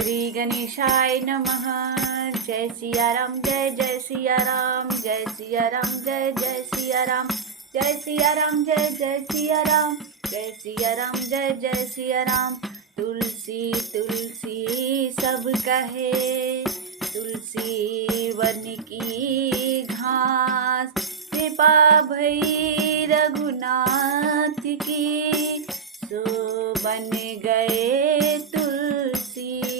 श्री गणेशाय नमः। जय सिया राम, जय जय सिया राम, जय सिया राम, जय जय सिया राम, जय सिया राम, जय जय सिया राम, जय सिया राम, जय जय सिया राम। तुलसी तुलसी सब कहे, तुलसी वन की घास, कृपा भई रघुनाथ की, सो बन गए तुलसीदास।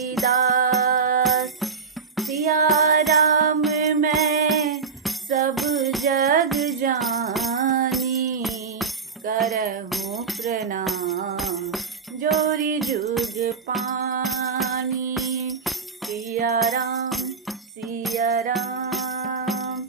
सिया राम मैं सब जग जानी, करहूँ प्रणाम जोरी जुग पानी। सिया राम सिया राम।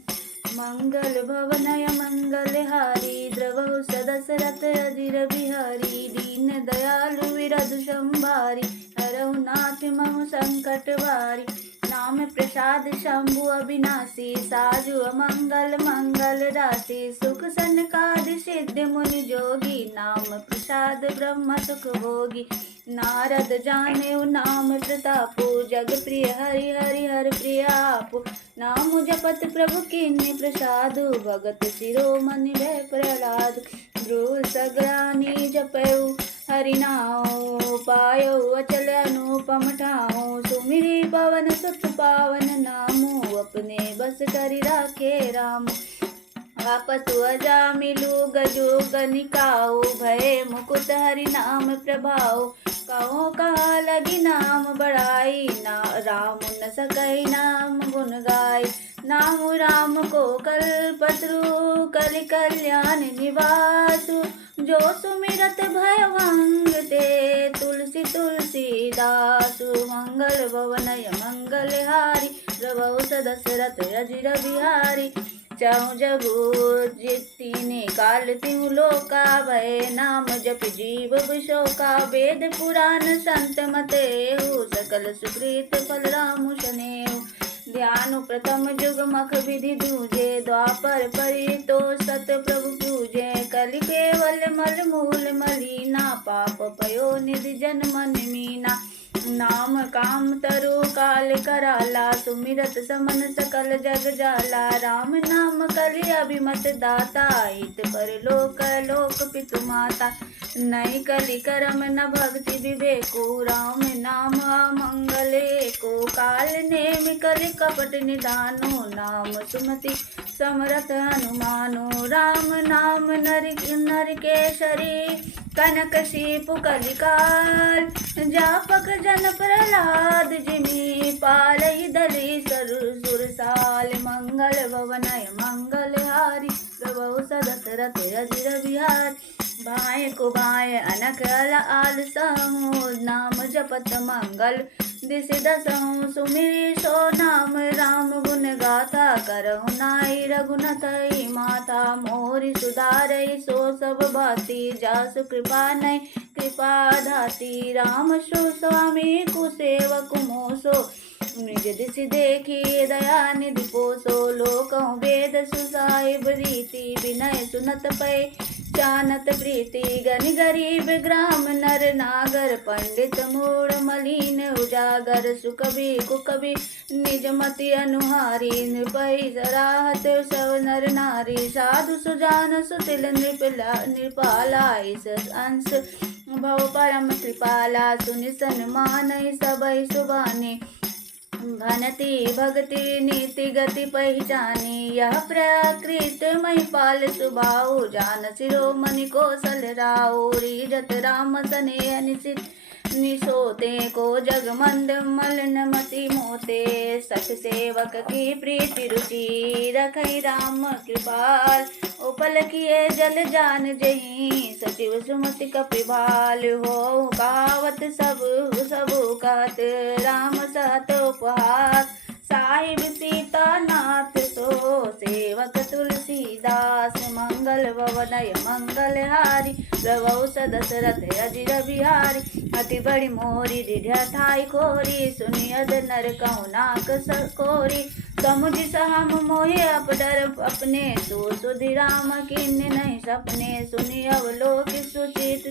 मंगल भवनय मंगलहारी, द्रवहु सदसरथ अजिर बिहारी, दीन दयालु विरधु संभारी, हरहु नाथ महु संकट भारी। नाम प्रसाद शंभु अविनाशी, साजु अमंगल मंगल राशि, सुख सनकादि सिद्धि मुनि जोगी, नाम प्रसाद ब्रह्म सुख भोगी। नारद जानेउ नाम प्रतापु, जग प्रिय हरि हरि हर प्रिय आपु। नाम जपत प्रभु कीन्ही प्रसादु, भगत शिरोमणि भय प्रहलाद। ध्रुव सग्रानी जपयु हरि नाउ, पायौ अचल अनुपम ठाउ। सुमिरि पवन सुत पावन नामु, अपने बस करि राखे राम। आपतु अजामिलु गजु गनिकाऊ, भय मुकुट हरि नाम प्रभाऊ। कहो कहा लगी नाम बढ़ाई, ना राम न सकई नाम गुण गाय। नाम राम को कल्पतरु, कलि कल्याण निवासु। जो सुमिरत भय भांगते, तुलसी तुलसीदासु। मंगल भवनय मंगलहारी, प्रभु सदसरथ अजिर बिहारी। चाहूँ जगु जितने काल तिहु लोका, भय नाम जप जीव विशोका। वेद पुराण संत मतेहु, सकल सुकृत फल रामु शनेहु। ध्यानु प्रथम जुग मख विधि दूजे, द्वापर परितो सत प्रभु पूजे। कलि केवल मल मूल मलीना, पाप पयो निधि जन मन मीना। नाम काम तरु काल कराला, सुमिरत समन सकल जग जाला। राम नाम कलि अभिमत दाता, हित पर लोक लोक पितु माता। नहीं कलि करम न भक्ति विवेको, राम नाम मंगले को। काल नेमि कलि कपट निधानो, नाम सुमति समरथ हनुमानो। राम नाम नरकेशरी, कनक शीपु कलिकाल। जापक जन प्रहलाद जिमि, पालहि दली सुरसाल। मंगल भवनय मंगलहारी, प्रभु सदसरथ अजिर बिहारी। भाय को भाय अनक अल आल सहु, नाम जपत मंगल दिस दसहु। सुमिरि सो नाम राम गुण गाथा, करहु नाई रघुनाथई माथा। मोरि सुधारई सो सब भांति, जासु कृपा नहीं कृपा धाती। राम सो स्वामी कुसेवक मोसो, निज दिसि देखी दया निधि पोसो। लोकहु वेद सुसाहिब रीति, विनय सुनत पै जानत प्रीति। गनि गरीब ग्राम नर नागर, पंडित मूढ़ मलिन उजागर। सुकवि कुकवि निज मति अनुहारी, नृपहि सराहत सब नर नारी। साधु सुजान सुतिल नृपाला, ईस अंश भव परम कृपाला। सुनि सन्मानहि सबहि सुबानी, भनति भगति नीति गति पहचानी। यह प्रकृत महिपाल सुभाऊ, जान शिरोमणि कौशल राऊ। रीजत राम सनेह निसोते, को जग मंद मलन मति मोते। सठ सेवक की प्रीति रुचि, रखई राम कृपाल। उपल किए जल जान जहीं, सचिव सुमति कपिभाल। हो कहावत सब कहत, राम सहत उपहास। साहिब सीता नाथ सो, सेवक तुलसीदास। मंगल भवनय मंगलहारी, प्रभु सदसरथ अजिर बिहारी। अति बड़ी मोरी रिढ़ ठाई खोरी, सुनियद नर कहु नाक सकोरी। समुझ सहम मोहि अपडर अपने, तो सुधि राम किन्ने नहीं सपने। सुनि अवलोक सुचित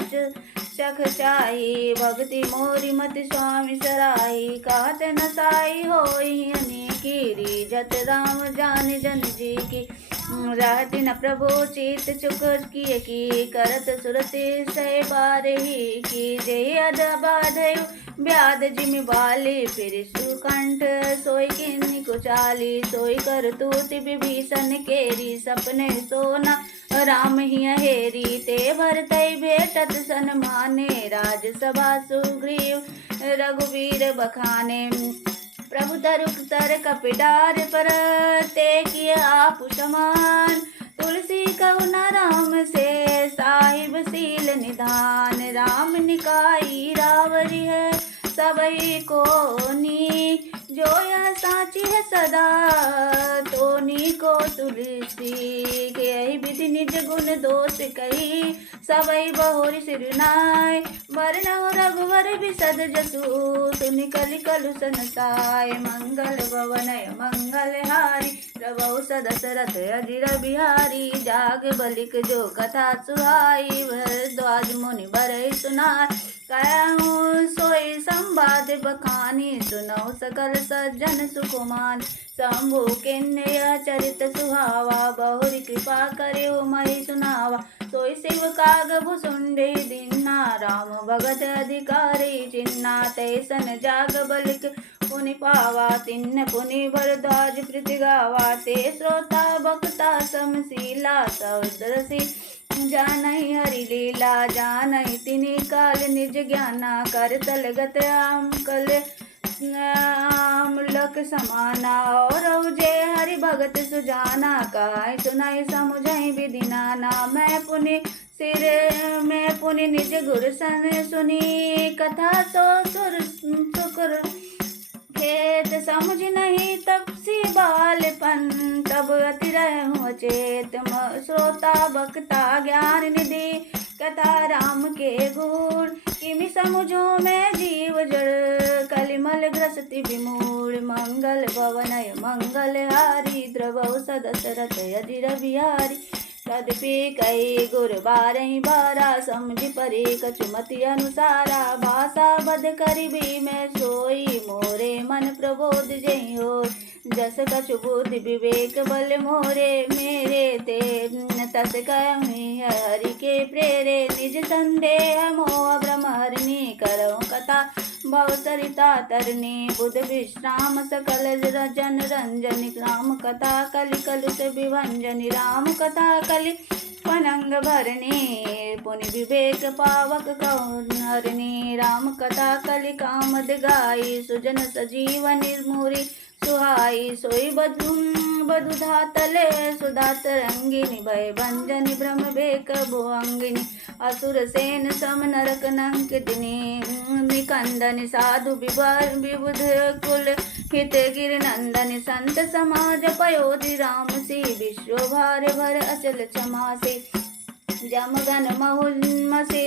चख चाही, भक्ति मोरी मति स्वामी सराही। कहत न साई होई अनेकी, रीझत राम जान जन जी की। रहती न प्रभु चित चुक किए की, करत सुरति सह बारही की। जय अद बाधयु ब्याद जिमि बाली, फिर सुकंठ सोई किन्नी कुचाली। सोई कर तूति विभीषण केरी, सपने सोना राम ही हेरी। ते भरतई भेटत सन माने, राजसभा सुग्रीव रघुवीर बखाने। प्रभु तरुक तर कपिडार पर, ते किए आप समान। तुलसी कहुना राम से, साहिब सील निधान। राम निकाई रावरी है सबई को नी, जो यह साची है सदा तोनी को तुलसी। के विधि निज गुण दोष कही, सबई बहुरी सिरनाय। वरनहु रघुवर बिसद जसु, सुनि कलि कलु सनसाय। मंगल भवनय मंगल हारी, प्रभु सदशरथ अजिर बिहारी। जाग बलिक जो कथा सुहाई, भरद्वाज मुनि बरई सुनाय। कहूँ सोई संवाद बखानी, सुनौ सकल सज्जन सुकुमानी। शंभु किन्नय चरित सुहावा, बहुरी कृपा करियो महि सुनावा। सोई शिव काग भुसुंडी दीन्हा, राम भगत अधिकारी चिन्हा। तैसन जाग बलिक पुनि पावा, तिन्न पुनि भरद्वाज प्रीति गावा। ते श्रोता भक्ता समशीला, सौदरसी जानहि हरि लीला। जानहि तिनि काल निज ज्ञाना, कर तलगत आम कल आमलक समाना। और जे हरि भगत सुजाना, काय सुनाई समुझई विधि नाना। मैं पुनि निज गुर सन सुनी, कथा सो सुर सुकर खेत। समझ नहीं तब सी बालपन, तब अति रहूं अचेत। श्रोता बक्ता ज्ञान निधि, कथा राम के गुण। किमि समुझो मैं जीव जड़, कलिमल ग्रसति विमूढ़। मंगल भवनय मंगल हारी, द्रवौ सदशरथ अजिर बिहारी। तदपि कई गुर बारहि बारा, समझि परे कछुमति अनुसारा। भाषा बद करिबी मैं सोई, मोरे मन प्रबोध जहि होय। जस कछु बुद्धि विवेक बल मोरे, मेरे ते तस कहूँ हरि के प्रेरे। निज संदेह मोह भ्रम हरनी, करऊँ कथा भव सरिता तरनी। बुध विश्राम सकल जन रंजन, राम कथा कलि कलुष विभंजन। राम कथा कलि पनंग भरनी, पुनि विवेक पावक कौनरनी। राम कथा कलि कामद गाई, सुजन सजीवन निर्मुरी सुहाई। सोई बधु धातले सुधा तरंगिनी, भय भंजनी भ्रम बेक भुअंगिनी। असुर सेन सम नरक नंकिनी, निकंदन साधु विबुध कुल हित गिर नंदन। संत समाज पयोधि राम सी, विश्व भार भर अचल क्षमासी। जमगन महुमसी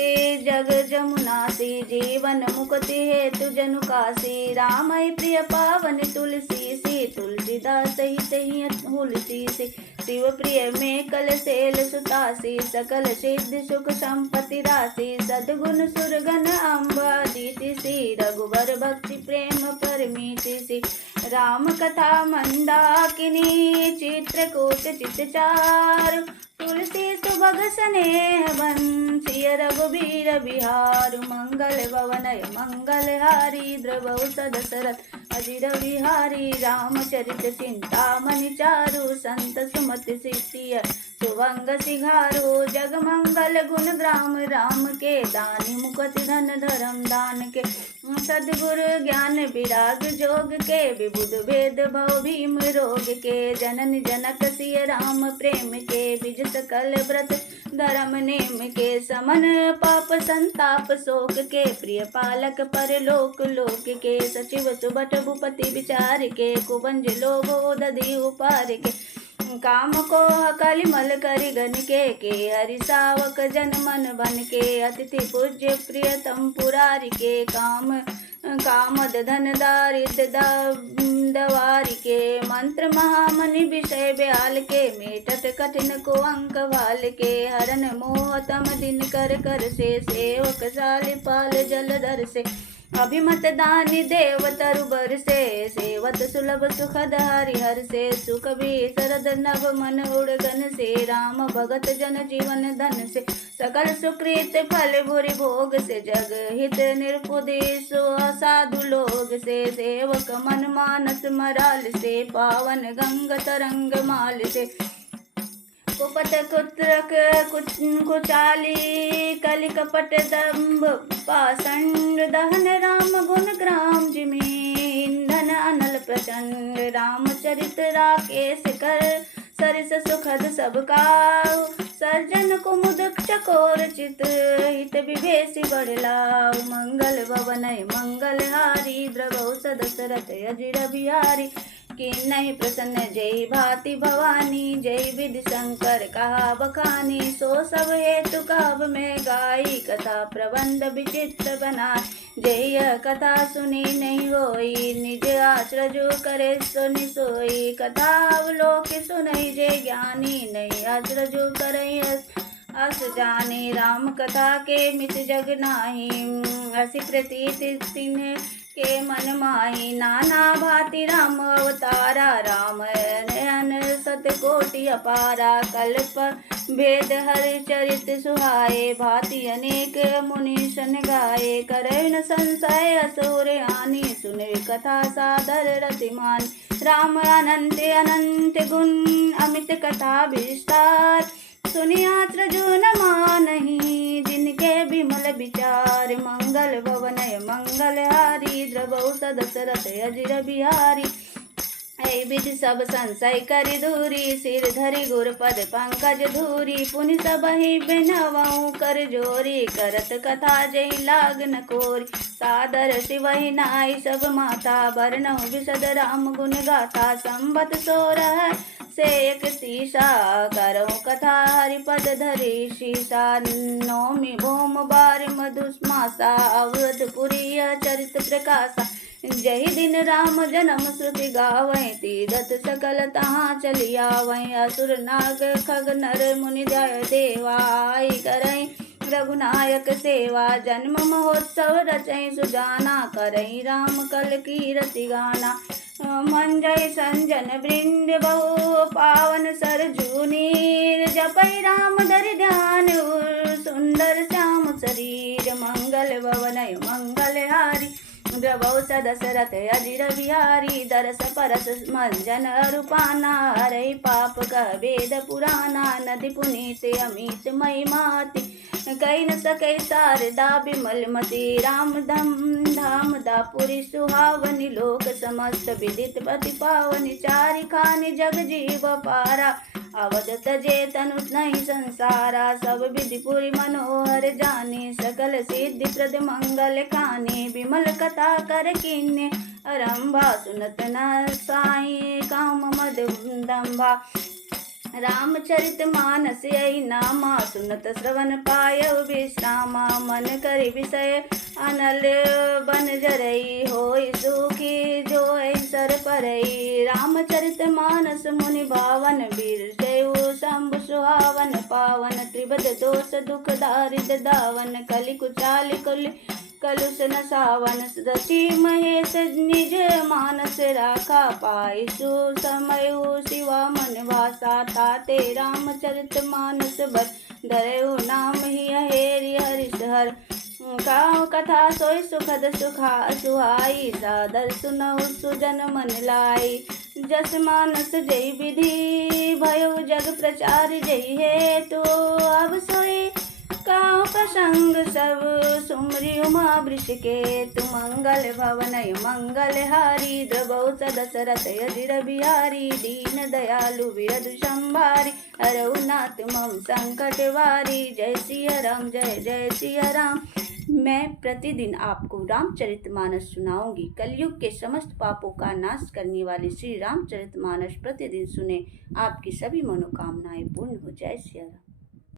जग जमुनासी, जीवन मुक्ति हेतु जनु कासी। रामय प्रिय पावन तुलसी सी, तुलसीदास हित ही तुलसी सी। शिव प्रिय में कल सेल सुतासी, सकल सिद्धि सुख संपत्ति राशि। सद्गुण सुरगन अम्बादिति सी, रघुबर भक्ति प्रेम परमीति सी। राम कथा मंदाकिनी, चित्रकूट चितचारु। तुलसी सुभग स्नेह बंसिय, रघुबीर बिहार। मंगल भवनय मंगल हारी, द्रवौ सदशरथ अजिर बिहारी। रामचरित चिंतामणि चारु, संत सुमति सिद्धिय सुभंग सिंहारो। जग मंगल गुण ग्राम राम के, दानी मुकति धन धर्म दान के। सद्गुरु ज्ञान विराग जोग के, विबुध भेद भव भीम रोग के। जननी जनक सिय राम प्रेम के, बिज सकल व्रत धर्म नेम के। समन पाप संताप शोक के, प्रिय पालक पर लोक लोक के। सचिव सुबट भूपति विचार के, कुबंज लोभ दधि उपार के। काम को कलिमल करि गन के हरि सावक जन मन बन के अतिथि पूज्य प्रियतम पुरारि के कामद धन दारिद्र दवारि के मंत्र महामनि विषय ब्याल के मेटत कठिन को अंक वाल के हरन मोह तम दिन कर कर से सेवक साल पाल जलधर से अभिमत दानी देव तरुबर से सेवत सुलभ सुखद हरिहर से सुख भी शरद नभ मन उड़गन से राम भगत जन जीवन धन से सकल सुकृत फल भूरि भोग से जग हित निरपुदेश साधु लोग से सेवक मन मानस मराल से पावन गंग तरंग माल से कुपत कुत्रक कुचाली कलि कपट दम्भ पाषंड दहन राम गुण ग्राम जिमी ईंधन अनल प्रचंड रामचरित राकेश कर सरिस सुखद सब काऊ सर्जन कुमुद चकोर चित हित विभेषि बढ़लाऊ मंगल भवनय मंगल हारी द्रवौ सदशरथ अजिर बिहारी कि नहीं प्रसन्न जय भाति भवानी जय विधि शंकर कहा बखानी सो सब हेतु काव्य में गाई कथा प्रबंध विचित्र बना जय कथा सुनी नहीं होई निज आश्रजो करे सुनि सोई कथा अवलोक सुनई जय ज्ञानी नहीं आश्रजो करे अस जाने राम कथा के मित जग नाही असी प्रतीत तिन्ह के मन माही नाना भांति राम अवतारा राम नयन सतकोटि अपारा कल्प भेद हर चरित सुहाए भांति अनेक मुनि सन गाए करे न संशय असुर आनी सुने कथा सादर रतिमान राम अनंत अनंत गुण अमित कथा विस्तार सुनियात जो न मानही जिनके विमल विचार मंगल भवनय मंगल हारी द्रवौ सदशरथ अजिर बिहारी ऐ विधि सब संशय करि दूरी सिर धरि गुर पद पंकज धूरी पुनि सबहि बिनवऊ कर जोरी करत कथा जय लागन कोरी सादर शिवहि नाई सब माता बरनहु विशद राम गुण गाथा संबत सोरह से एक तीसा करहु कथा हरिपद धरि शीसा नौमि भौम बार मधुमासा अवधपुरी चरित प्रकाशा जही दिन राम जन्म श्रुति गावै तीरथ सकल तहाँ चली आवै असुर नाग खग नर मुनि देवाई करई रघुनायक सेवा जन्म महोत्सव रचै सुजाना करई राम कल कीरति गाना मंजय संजन वृंद बहु पावन सरजू नीर जपै राम धरि ध्यान सुंदर श्याम शरीर मंगल भवनय मंगल हारी द्रवौ सदशरथ अजिर बिहारी दरस परस मंजन रूपाना हरै पाप कह वेद पुराना नदि पुनीत अमित महिमाति कही न सकै शारदा विमल मति राम धाम दापुरी सुहावनी लोक समस्त विदित पति पावनी चारि खानि जग जीव पारा अवध तजे तनु नहीं संसारा सब विधि पुरी मनोहर जाने सकल सिद्धि प्रद मंगल काने विमल कथा कर किन्ने अरंभा सुनत न साई काम मद दंभा रामचरित मानस यही नामा सुनत श्रवण पाय विश्रामा मन करि विषय अनल बन जरई होई सुखी जो सर परई रामचरित मानस मुनि भावन वीर जयु शंभु सुहावन पावन त्रिपद दोष दुख दारिद्र दावन कलि कुचालि कुल कलुष न सावन रचि महेश निज मानस राखा पाई सुसमय शिवा मन भाषा ताते रामचरित मानस बर धरऊ नाम ही हेरि हरिशहर काहु कथा सोई सुखद सुहाई सादर सुनहु सुजन मन लाई जस मानस जय विधि भयो जग प्रचार जय हे तो अब सोई काहु प्रसंग सब सुमरि उमा वृष के तु मंगल भवनय मंगल हारी द्रवौ सदशरथ अजिर बिहारी दीन दयालु विरधु संभारी हरऊ नाथ मम संकट वारी जय सिया राम जय जय सिया राम मैं प्रतिदिन आपको रामचरितमानस सुनाऊंगी। कलयुग के समस्त पापों का नाश करने वाले श्री रामचरितमानस प्रतिदिन सुने, आपकी सभी मनोकामनाएं पूर्ण हो जाए। सिया राम।